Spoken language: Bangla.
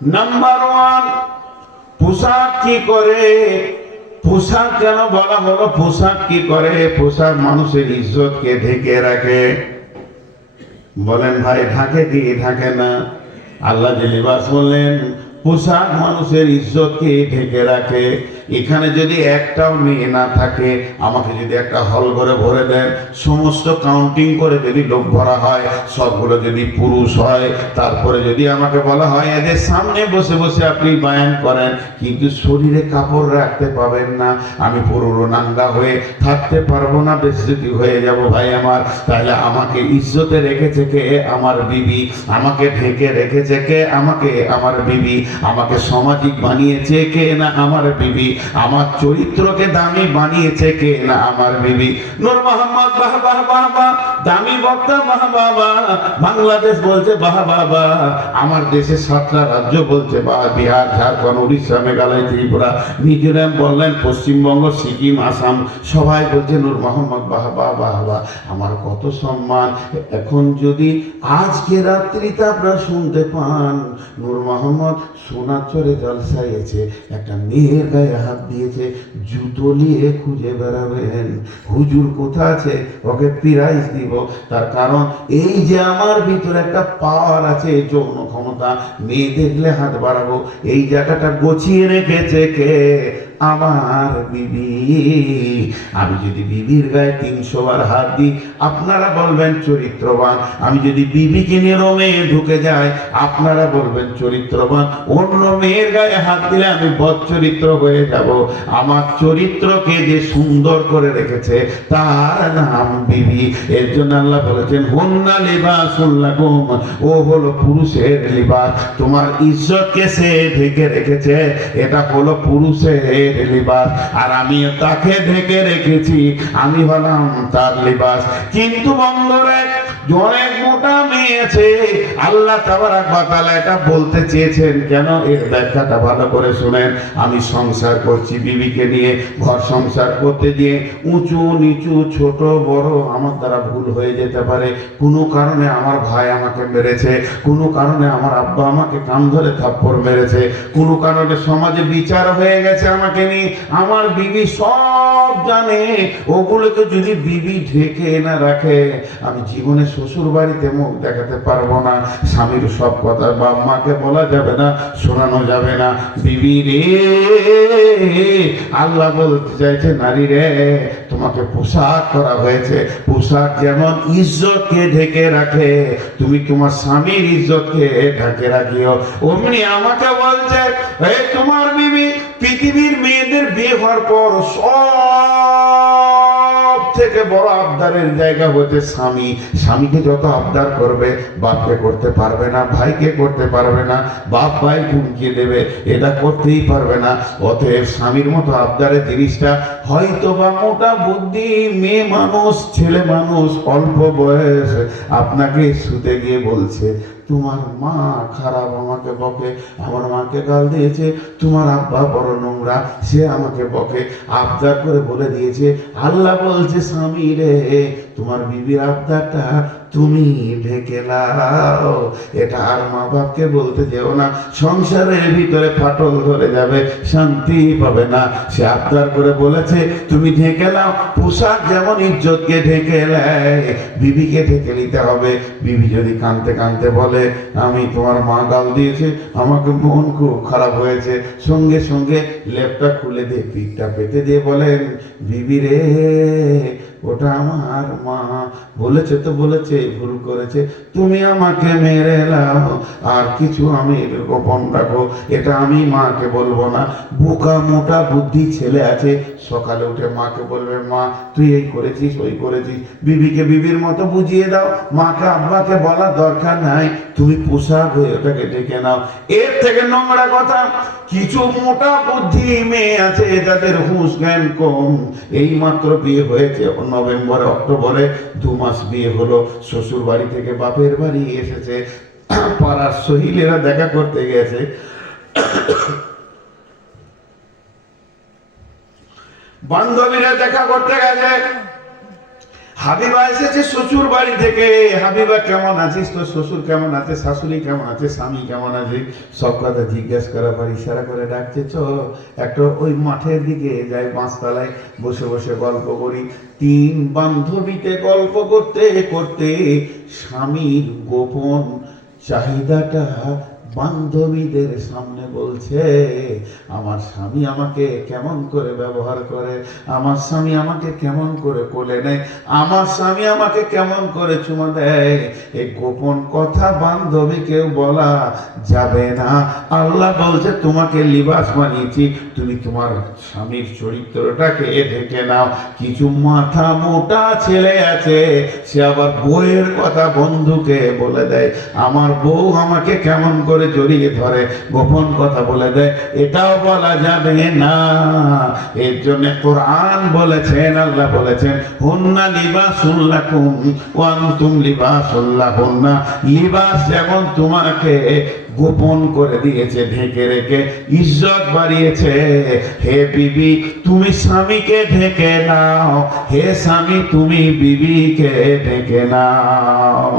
নাম্বার ওয়ান, পোশাক কি করে? পোশাক কেন বলা হলো? পোশাক কি করে? পোশাক মানুষের ইজ্জতকে ঢেকে রাখে। বলেন ভাই, ঢাকে কি ঢাকে না? আল্লাহ যে লিবাস বললেন, পোশাক মানুষের ইজ্জতকে ঢেকে রাখে। এখানে যদি একটাও মেয়ে না থাকে, আমাকে যদি একটা হল ঘরে ভরে দেন, সমস্ত কাউন্টিং করে যদি লোক ভরা হয়, সবগুলো যদি পুরুষ হয়, তারপরে যদি আমাকে বলা হয় এদের সামনে বসে বসে আপনি বায়ান করেন, কিন্তু শরীরে কাপড় রাখতে পাবেন না, আমি পুরো নাঙ্গা হয়ে থাকতে পারবো না, বেজ্জতি হয়ে যাব ভাই আমার। তাহলে আমাকে ইজ্জতে রেখেছে কে? আমার বিবি। আমাকে ঢেকে রেখেছে কে? আমাকে আমার বিবি। আমাকে সামাজিক বানিয়েছে কে? না আমার বিবি। আমার চরিত্রকে দামি বানিয়েছে কে? না আমার বিবি। নূর মোহাম্মদ বাহ বাহ বাহ বাহ, দামি বক্তা বাহ বাহ বাহ। বাংলাদেশ বলছে বাহ বাহ বাহ, আমার দেশে 7টা রাজ্য বলছে বাহ, বিহার, ঝাড়খণ্ড, উড়িষ্যা, মেঘালয়, ত্রিপুরা, মিজোরাম বললেন, পশ্চিমবঙ্গ, সিকিম, আসাম, সবাই বলছে নূর মোহাম্মদ বাহ বাহ বাহ বাহ। আমার কত সম্মান। এখন যদি আজকে রাত্রিতে আপনারা শুনতে পান নূর মোহাম্মদ সোনারচরে জলসাইয়েছে, একটা মেয়ের গায়ে হাত দিয়েছে, জুতো নিয়ে খুঁজে বেড়াবেন হুজুর কোথা আছে, ওকে প্রাইজ দিব। তার কারণ এই যে আমার ভিতরে একটা পাওয়ার আছে, যৌন ক্ষমতা, মেয়ে দেখলে হাত বাড়াবো, এই জায়গাটা গছিয়ে রেখেছে কে? আমার বিবি। আমি যদি বিবির গায়ে 300 বার হাত দিই, আপনারা বলবেন চরিত্রবান। আমি যদি বিবিকে নিয়ে মেয়ে ঢুকে যায়, আপনারা বলবেন চরিত্রবান। অন্য মেয়ের গায়ে হাত দিলে আমি বদ চরিত্র হয়ে যাব। আমার চরিত্রকে যে সুন্দর করে রেখেছে তার নাম বিবি। এর জন্য আল্লাহ বলেছেন, হুন্না লিবাসুল লাকুম, ও হলো পুরুষের লিবাস। তোমার ইজ্জতকে সে ঢেকে রেখেছে, এটা হলো পুরুষের লিবাস, আর আমি তাকে ঢেকে রেখেছি, আমি হলাম তার লিবাস। কিন্তু বন্ধুরা, অনেক মোটা মেয়ে আছে, আল্লাহ তাবারাক ওয়া তাআলা এটা বলতে চেয়েছেন কেন? এর ব্যাখ্যাটা ভালো করে শুনেন। আমি সংসার করছি বিবিকে নিয়ে, ঘর সংসার করতে গিয়ে উঁচু নিচু, ছোট বড় আমার দ্বারা ভুল হয়ে যেতে পারে। কোনো কারণে আমার ভাই আমাকে মেরেছে, কোনো কারণে আমার আব্বা আমাকে কান ধরে থাপ্পড় মেরেছে, কোনো কারণে সমাজে বিচার হয়ে গেছে আমাকে নিয়ে। আমার বিবি সব জানে। ওগুলোকে যদি বিবি ঢেকে না রাখে, আমি জীবনে শ্বশুর বাড়িতে মুখ দেখাতে পারবো না। স্বামীর সব কথা বাপ মাকে বলা যাবে না, শোনানো যাবে না। বিবি রে, আল্লাহ বলতে চাইছে, নারী রে, তোমাকে পোশাক করা হয়েছে। পোশাক যেমন ইজ্জতকে ঢেকে রাখে, তুমি তোমার স্বামীর ইজ্জতকে ঢেকে রাখিও। অমনি আমাকে বলছে, এই তোমার বিবি পৃথিবীর মেয়েদের বিয়ে হওয়ার পর সব থেকে বড় আবদারের জায়গা হচ্ছে স্বামী। স্বামীকে যত আবদার করবে, বাপকে করতে পারবে না, ভাইকে করতে পারবে না, বাপ ভাই হুমকি দেবে, এটা করতেই পারবে না। অতএব স্বামীর মতো আবদারের জিনিসটা হয়তো বা মোটা বুদ্ধি মেয়ে মানুষ, ছেলে মানুষ, অল্প বয়স আপনাকে শুতে গিয়ে বলছে, তোমার মা খারাপ, আমাকে বকে, আমার মাকে গাল দিয়েছে, তোমার আব্বা বড় নোংরা, সে আমাকে বকে, আবদার করে বলে দিয়েছে। আল্লাহ বলছে, স্বামী রে, তোমার বিবির আবদারটা তুমি ঢেকে নাও। এটা আর মা বাপকে বলতে যেও না, সংসারের ভিতরে ফাটল ধরে যাবে, শান্তি পাবে না। সে আবদার করে বলেছে, তুমি ঢেকে নাও। পোশাক যেমন ইজ্জতকে ঢেকে নেয়, বিবিকে ঢেকে নিতে হবে। বিবি যদি কাঁদতে কাঁদতে বলে, আমি তোমার মা গাল দিয়েছে, আমাকে মন খুব খারাপ হয়েছে, সঙ্গে সঙ্গে লেপটা খুলে দিয়ে পিঠটা পেতে দিয়ে বলেন, বিবি রে, ওটা আমার মা বলেছে, তো বলেছে, ভুল করেছে, তুমি আমাকে মেরে নাও, আর কিছু আমি গোপন রাখো, এটা আমি মাকে বলবো না। বোকা মোটা বুদ্ধি ছেলে আছে, সকালে উঠে মাকে বলবে, মা তুই এই করেছিস, ওই করেছিস। বিবিকে বিবির মতো বুঝিয়ে দাও, মাকে আব্বাকে বলার দরকার নাই, তুমি পোশাক হয়ে ওটাকে ডেকে নাও। এর থেকে নোংরা কথা কিছু মোটা বুদ্ধি মেয়ে আছে যাদের হুঁশ জ্ঞান কম। এই মাত্র বিয়ে হয়েছে, নভেম্বরে অক্টোবরে 2 মাস বিয়ে হলো, শ্বশুর বাড়ি থেকে বাপের বাড়ি এসেছে, পাড়ার সহিলেরা দেখা করতে গেছে, বান্ধবীরা দেখা করতে গেছে, হাবিবা এসেছে শ্বশুর বাড়ি থেকে। হাবিবা কেমন আছিস, তোর শ্বশুর কেমন আছে, শাশুড়ি কেমন আছে, স্বামী কেমন আছে, সব কথা জিজ্ঞেস করার পর ইশারা করে ডাকছে, চল একটা ওই মাঠের দিকে যাই, বাঁশতলায় বসে বসে গল্প করি। তিন বান্ধবীতে গল্প করতে করতে স্বামীর গোপন চাহিদাটা বান্ধবীদের সামনে বলছে। আমার স্বামী আমাকে কেমন করে ব্যবহার করে, আমার স্বামী আমাকে কেমন করে কোলে নেয়, আমার স্বামী আমাকে কেমন করে চুমা দেয়। এই গোপন কথা বান্ধবীকেও বলা যাবে না। আল্লাহ বলছে তোমাকে লিবাস বানিয়েছি, তুমি তোমার স্বামীর চরিত্রটাকে ঢেকে নাও। কিছু মাথা মোটা ছেলে আছে, সে আবার বউয়ের কথা বন্ধুকে বলে দেয়, আমার বউ আমাকে কেমন করে জড়িয়ে ধরে, গোপন কথা বলে দেয়, এটাও বলা যাবে না। এর জন্য কোরআন বলেছেন, আল্লাহ বলেছেন, হুন্না লিবাসুল লাকুম ওয়া আনতুম লিবাসুল লাহুন্না। লিবাস যেমন তোমাকে গোপন করে দিয়েছে, ঢেকে রেখে ইজ্জত বাড়িয়েছে, হে বিবি তুমি স্বামীকে ঢেকে নাও, হে স্বামী তুমি বিবিকে ঢেকে নাও।